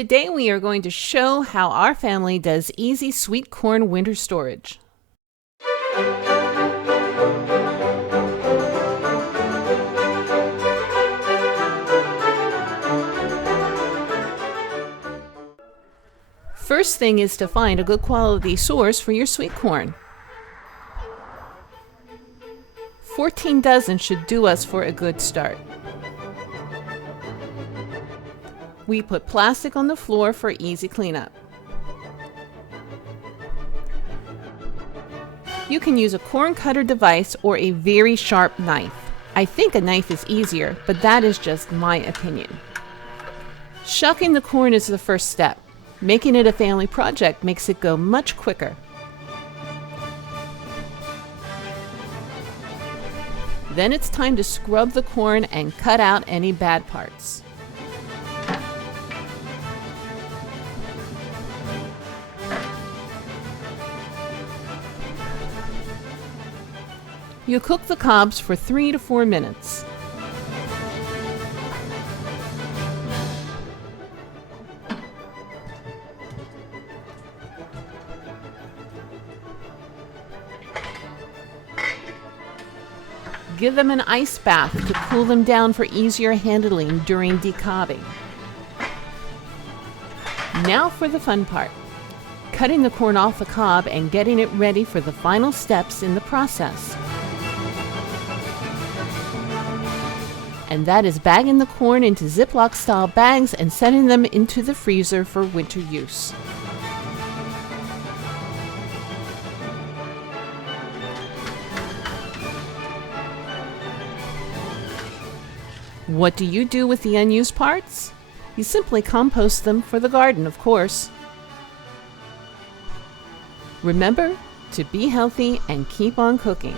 Today we are going to show how our family does easy sweet corn winter storage. First thing is to find a good quality source for your sweet corn. 14 dozen should do us for a good start. We put plastic on the floor for easy cleanup. You can use a corn cutter device or a very sharp knife. I think a knife is easier, but that is just my opinion. Shucking the corn is the first step. Making it a family project makes it go much quicker. Then it's time to scrub the corn and cut out any bad parts. You cook the cobs for 3 to 4 minutes. Give them an ice bath to cool them down for easier handling during decobbing. Now for the fun part, cutting the corn off the cob and getting it ready for the final steps in the process. And that is bagging the corn into Ziploc style bags and setting them into the freezer for winter use. What do you do with the unused parts? You simply compost them for the garden, of course. Remember to be healthy and keep on cooking.